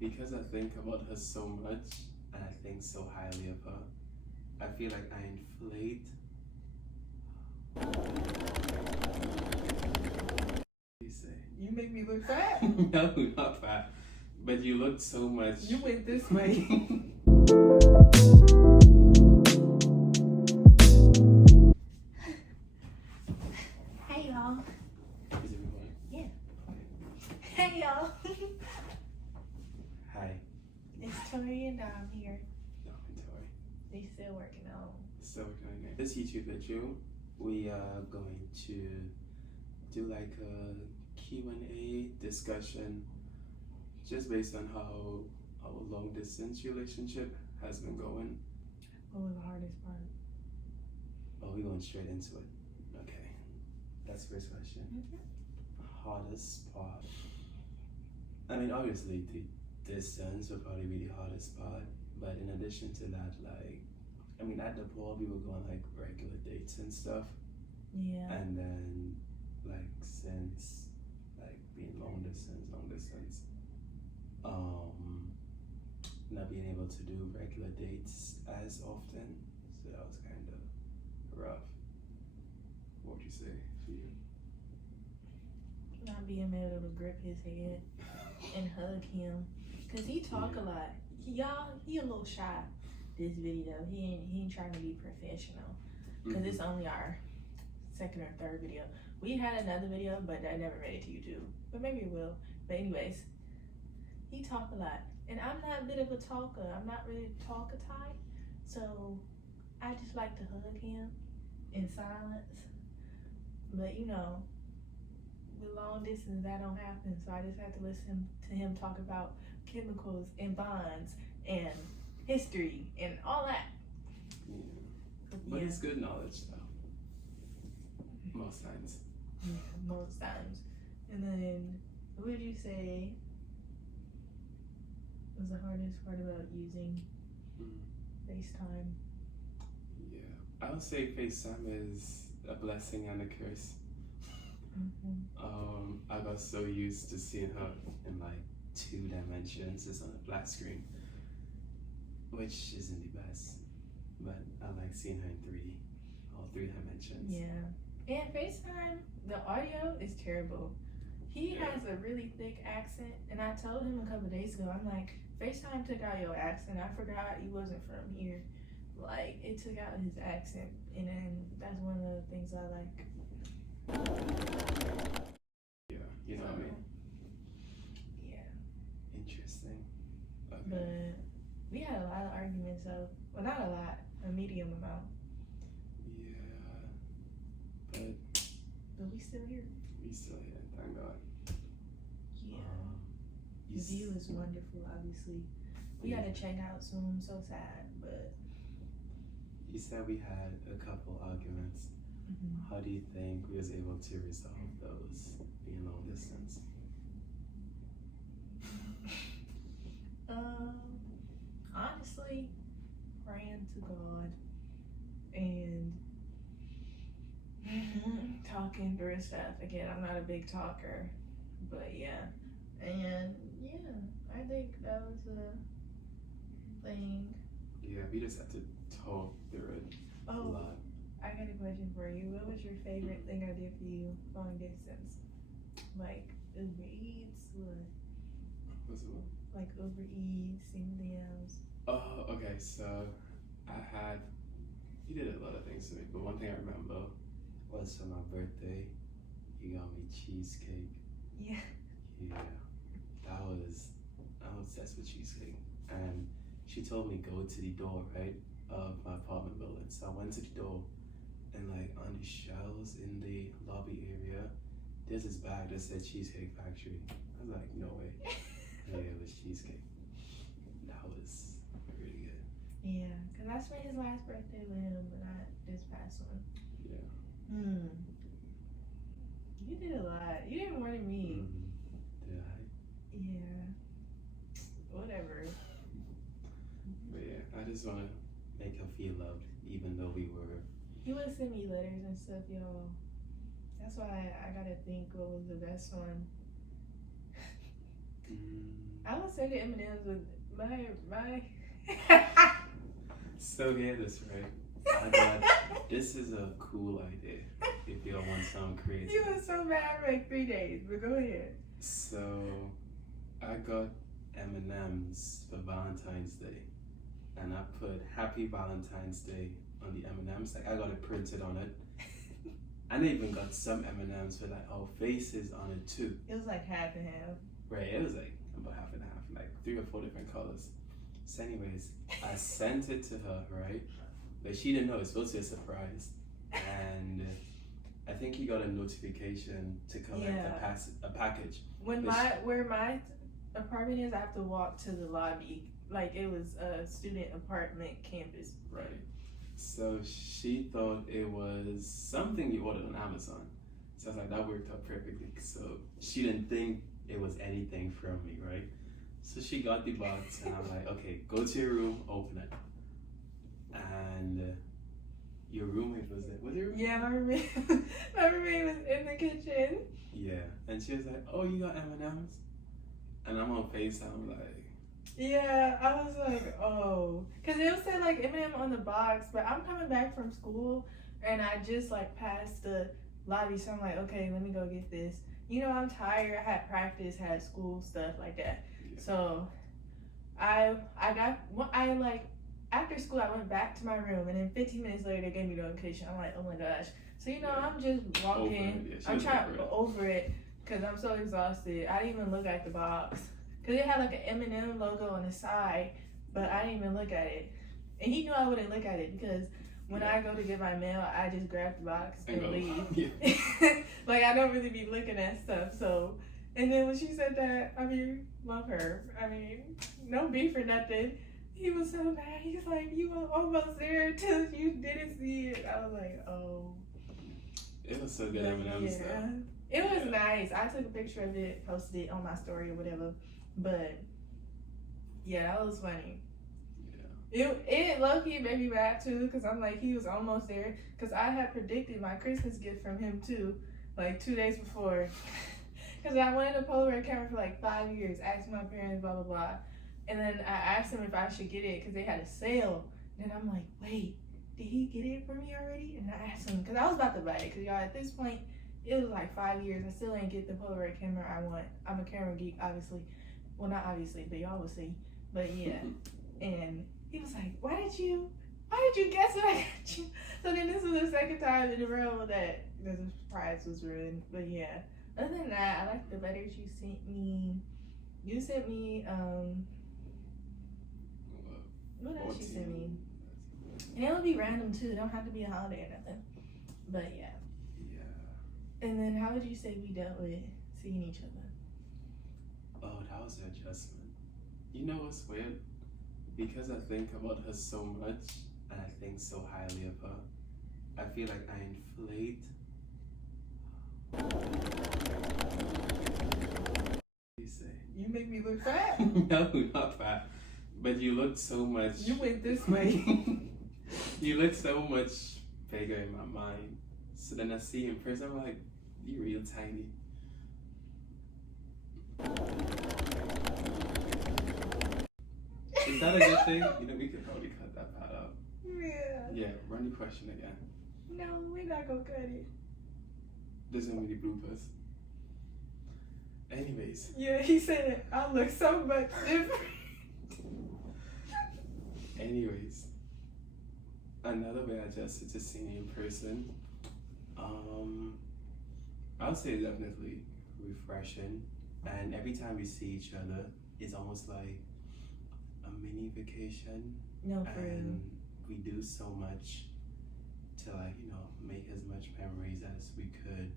because I think about her so much and I think so highly of her, I feel like I inflate. What do you say? You make me look fat. No, not fat. But you look so much. You went this way. Hey y'all. Is it recording? Yeah. Hey y'all. Hi. It's Tori and Dom here. No, I'm Tori. They still working on. So we're going to this YouTube video. We are going to do like a Q&A discussion, just based on how our long distance relationship has been going. What was the hardest part? Oh, we're going straight into it. Okay, that's the first question. Hardest part. I mean, obviously the distance would probably be the hardest part, but in addition to that, like, I mean, at the pool we were going like regular dates and stuff. Yeah. And then, like, since like being long distance, not being able to do regular dates as often, so that was kind of rough. What would you say for you? Not being able to grip his head and hug him, cause he talk a lot. He a little shy. This video, he ain't trying to be professional, cause it's only our second or third video. We had another video, but that never made it to YouTube. But maybe it will. But anyways, he talk a lot, and I'm not a bit of a talker. I'm not really a talker type, so I just like to hug him in silence. But you know, with long distance, that don't happen. So I just have to listen to him talk about chemicals and bonds and history and all that. Yeah. But it's good knowledge though. Most times. Yeah, most times. And then, what would you say was the hardest part about using FaceTime? Yeah, I would say FaceTime is a blessing and a curse. I got so used to seeing her in like 2 dimensions, just on a flat screen, which isn't the best, but I like seeing her in all three dimensions. Yeah. And FaceTime, the audio is terrible. He has a really thick accent, and I told him a couple days ago, I'm like, FaceTime took out your accent. I forgot he wasn't from here. Like, it took out his accent, and then that's one of the things I like. Yeah, you know what I mean? Yeah. Interesting. Okay. But we had a lot of arguments, though. Well, not a lot, a medium amount. Yeah, but we still here. We still here, thank God. Yeah. The view is wonderful, obviously. We gotta check out soon, so sad, but. You said we had a couple arguments. How do you think we was able to resolve those being long distance? Honestly, praying to God and talking through stuff. Again, I'm not a big talker, but yeah. And yeah, I think that was a thing. Yeah, we just had to talk through it a lot. I got a question for you. What was your favorite thing I did for you long distance? Like Uber Eats? What's it? Like Uber Eats, anything else? Oh, okay. So you did a lot of things to me, but one thing I remember was for my birthday, you got me cheesecake. Yeah. Yeah, I'm obsessed with cheesecake. And she told me go to the door, right, of my apartment building. So I went to the door, and like on the shelves in the lobby area, there's this bag that said Cheesecake Factory. I was like, no way. Yeah, it was cheesecake. That was really good. Yeah, because I spent his last birthday with him, but not this past one. Yeah. You did a lot. You did more than me. Did I? Yeah. Whatever. But yeah, I just want to make her feel loved, even though we were. He would send me letters and stuff, y'all. That's why I gotta think what was the best one. I would say the M&Ms with my. So hear this, right? I got, this is a cool idea if you want something creative. You were so mad for like 3 days, but go ahead. So I got M&Ms for Valentine's Day, and I put Happy Valentine's Day on the M&Ms. Like I got it printed on it. And I even got some M&Ms with like our faces on it too. It was like half and half. Right, it was like about half and half, like 3 or 4 different colors. So anyways, I sent it to her, right? But she didn't know, it's supposed to be a surprise. And I think he got a notification to collect a package. When where my apartment is, I have to walk to the lobby. Like it was a student apartment campus. Right. So she thought it was something you ordered on Amazon. So I was like, that worked out perfectly. So she didn't think it was anything from me, right? So she got the box, and I'm like, okay, go to your room, open it. And your roommate was there. Was your roommate? Yeah, my roommate was in the kitchen. Yeah, and she was like, oh, you got M&Ms? And I'm on FaceTime, like. Yeah, I was like, oh. Because it would say like M&M on the box, but I'm coming back from school, and I just like passed the lobby, so I'm like, okay, let me go get this. You know, I'm tired. I had practice, had school, stuff like that. Yeah. So I like, after school, I went back to my room, and then 15 minutes later, they gave me the notification. I'm like, oh my gosh. So, you know, I'm just walking. I'm trying to go over it because I'm so exhausted. I didn't even look at the box because it had like an M&M logo on the side, but I didn't even look at it. And he knew I wouldn't look at it because when I go to get my mail, I just grab the box and leave. Yeah. Like, I don't really be looking at stuff. So, and then when she said that, I mean, love her. I mean, no beef or nothing. He was so mad. He was like, you were almost there until you didn't see it. I was like, oh. It was so good, M&M's stuff. It was nice. I took a picture of it, posted it on my story or whatever. But, yeah, that was funny. Yeah. It low-key made me mad, too, because I'm like, he was almost there. Because I had predicted my Christmas gift from him, too, like 2 days before. Because I wanted a Polaroid camera for like 5 years, asked my parents, blah, blah, blah. And then I asked him if I should get it because they had a sale. And then I'm like, wait, did he get it for me already? And I asked him, because I was about to buy it. Because y'all, at this point, it was like 5 years. I still ain't get the Polaroid camera I want. I'm a camera geek, obviously. Well, not obviously, but y'all will see. But yeah. And he was like, why did you guess what I got you? So then this was the second time in a row that the surprise was ruined. But yeah. Other than that, I like the letters you sent me. You sent me, what else you sent me? And it would be random too. It don't have to be a holiday or nothing. But yeah. Yeah. And then how would you say we dealt with seeing each other? Oh, that was an adjustment. You know what's weird? Because I think about her so much and I think so highly of her, I feel like I inflate. What do you say? You make me look fat. No, not fat. But you look so much. You went this way. You look so much bigger in my mind. So then I see you in person, I'm like, you're real tiny. Is that a good thing? You know, we could probably cut that part out. Yeah. Yeah, run the question again. No, we're not gonna cut it. There's no many bloopers. Anyways. Yeah, he said I look so much different. Anyways, another way I adjusted to seeing you in person, I would say definitely refreshing. And every time we see each other, it's almost like a mini vacation. No, for real. And we do so much to, like, you know, make as much memories as we could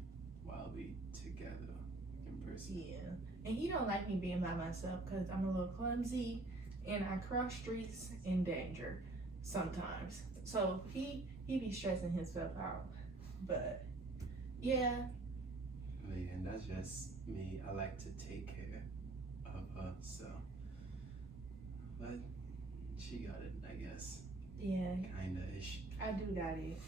while we together in person. Yeah, and he don't like me being by myself because I'm a little clumsy and I cross streets in danger sometimes. So he be stressing himself out. But yeah. And that's just me. I like to take care of her, so. But she got it, I guess. Yeah. Kinda-ish. I do got it.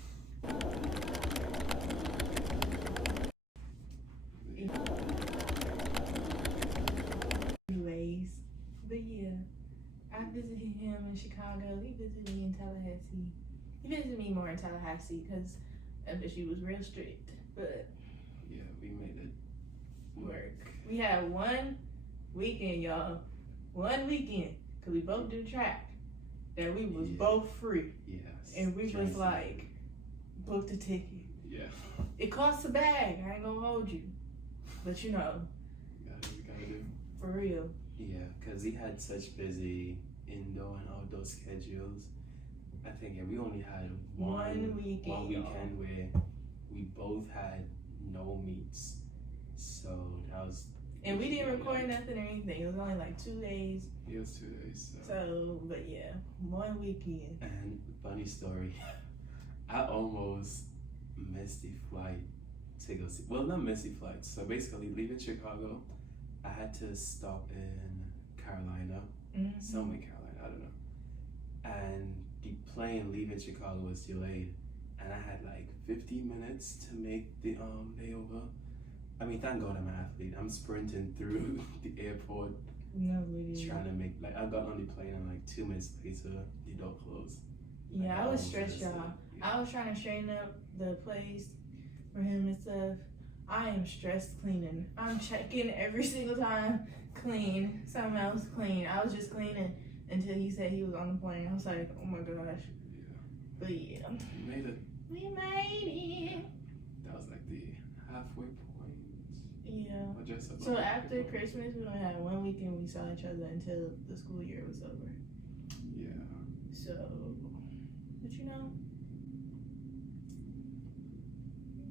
Anyways, I visited him in Chicago. He visited me in Tallahassee. He visited me more in Tallahassee because FSU was real strict. But yeah, we made it work. We had one weekend, y'all. One weekend, because we both do track, that we was both free. Yes. And we was like, booked a ticket. Yeah. It costs a bag. I ain't gonna hold you. But you know. We gotta do. For real. Yeah, because he had such busy indoor and outdoor schedules. I think we only had one weekend where we both had no meets. So that was. And we didn't record nothing or anything. It was only like 2 days. It was 2 days. So, but yeah, one weekend. And funny story, I almost missed the flight to go see. Well, not missed the flight. So basically, leaving Chicago, I had to stop in Carolina, somewhere in Carolina, I don't know. And the plane leaving Chicago was delayed, and I had like 50 minutes to make the layover. I mean, thank God I'm an athlete. I'm sprinting through the airport, trying to make, like, I got on the plane and like 2 minutes later, the door closed. Yeah, I was stressed, y'all. I was trying to straighten up the place for him and stuff. I am stressed cleaning. I'm checking every single time, clean, something else clean. I was just cleaning until he said he was on the plane. I was like, oh my gosh. Yeah. But yeah. We made it. We made it. That was like the halfway point. Yeah. Or just about So after Christmas, we only had one weekend we saw each other until the school year was over. Yeah. So, but you know.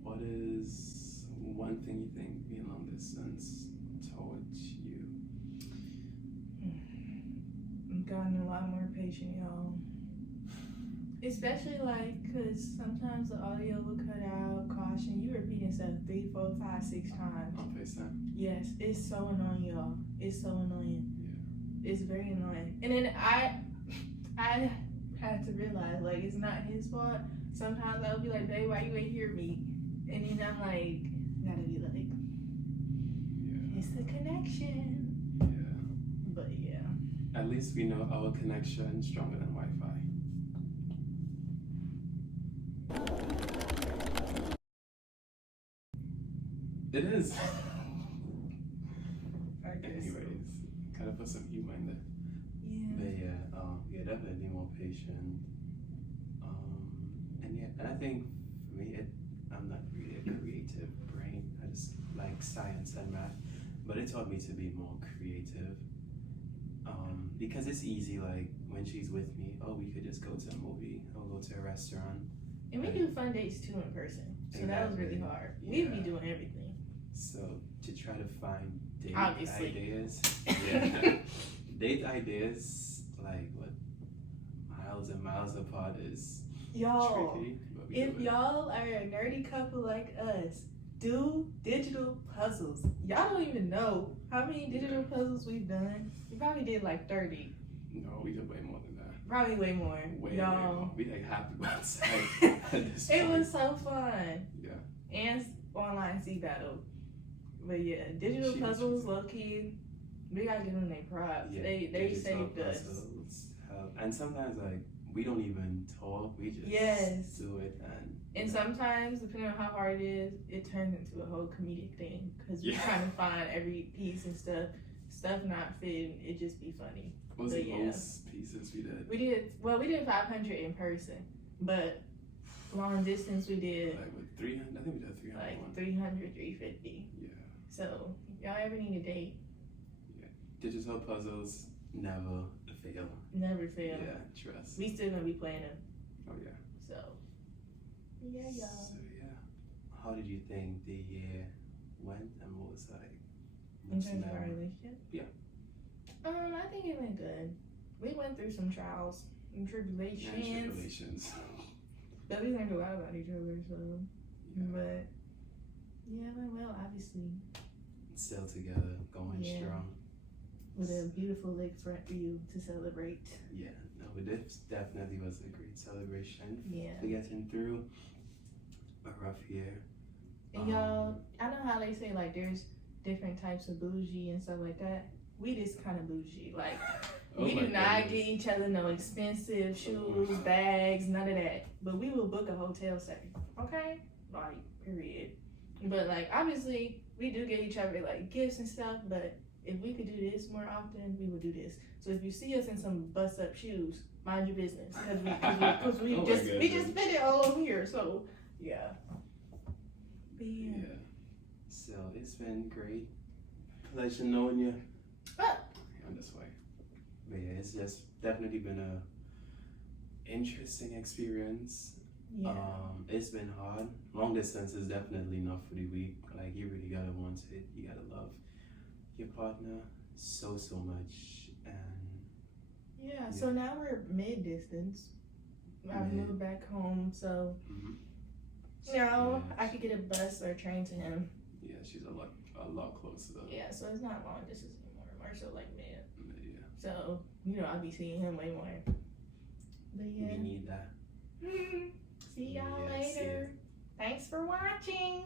What is one thing you think being long distance taught you? I've gotten a lot more patient, y'all. Especially like, cause sometimes the audio will cut out, caution, you repeating stuff 3, 4, 5, 6 times. On FaceTime? Yes, it's so annoying, y'all. It's so annoying. Yeah. It's very annoying. And then I had to realize, like, it's not his fault. Sometimes I'll be like, babe, why you ain't hear me? And then I'm like, gotta be like, it's the connection. Yeah. But yeah. At least we know our connection is stronger than Wi-Fi. It is. Anyways, kind of put some humor in there. Yeah. But yeah, definitely more patient. And I think for me, I'm not really a creative brain. I just like science and math, but it taught me to be more creative. Because it's easy, like when she's with me, we could just go to a movie or go to a restaurant. And we do fun dates too in person. So that was really hard. Yeah. We'd be doing everything. So to try to find date Obviously. ideas, date ideas like what miles and miles apart is y'all, tricky. If y'all are a nerdy couple like us, do digital puzzles. Y'all don't even know how many digital puzzles we've done. We probably did like 30. No, we did way more than that. Probably way more. Way more. We like have to go outside at this It point. was so fun. Yeah. And online sea battle. But yeah, digital puzzles, low key, we gotta give them their props. Yeah, they saved us. And sometimes like we don't even talk, we just do it. And sometimes, depending on how hard it is, it turns into a whole comedic thing. Because we're trying to find every piece and stuff not fitting, it just be funny. What was the most pieces we did? We did 500 in person, but long distance we did like with 300, I think we did 300. Like 300, 350. Yeah. So if y'all ever need a date. Yeah. Digital puzzles never fail. Never fail. Yeah, trust. We still gonna be playing them. Oh yeah. So yeah, y'all. So yeah. How did you think the year went and what was like? In terms of our relationship? Yeah. I think it went good. We went through some trials and tribulations. But we learned a lot about each other, so. Yeah. But yeah, it went well, obviously. Still together, going strong. With a beautiful lake front view to celebrate. Yeah, no, it definitely was a great celebration. Yeah. For getting through a rough year. And y'all, I know how they say like there's different types of bougie and stuff like that. We just kind of bougie. Like Oh We my do not goodness. get each other no expensive shoes, bags, none of that. But we will book a hotel stay. Okay? Like, period. But like obviously we do get each other like gifts and stuff, but if we could do this more often, we would do this. So if you see us in some bust up shoes, mind your business. Because we Oh my just goodness. spent it all over here. So yeah. But yeah. Yeah. So it's been great. Pleasure knowing you. Ah. On this way. But yeah, it's just definitely been a interesting experience. Yeah. It's been hard. Long distance is definitely not for the weak. Like you really gotta want it. You gotta love your partner so much. And Yeah. So now we're mid distance. I've moved back home, so now I could get a bus or a train to him. Yeah, she's a lot closer. Yeah, so it's not long distance anymore. More so like mid. Yeah. So I'll be seeing him way more. But yeah. We need that. See y'all Yeah, see later. ya. Thanks for watching.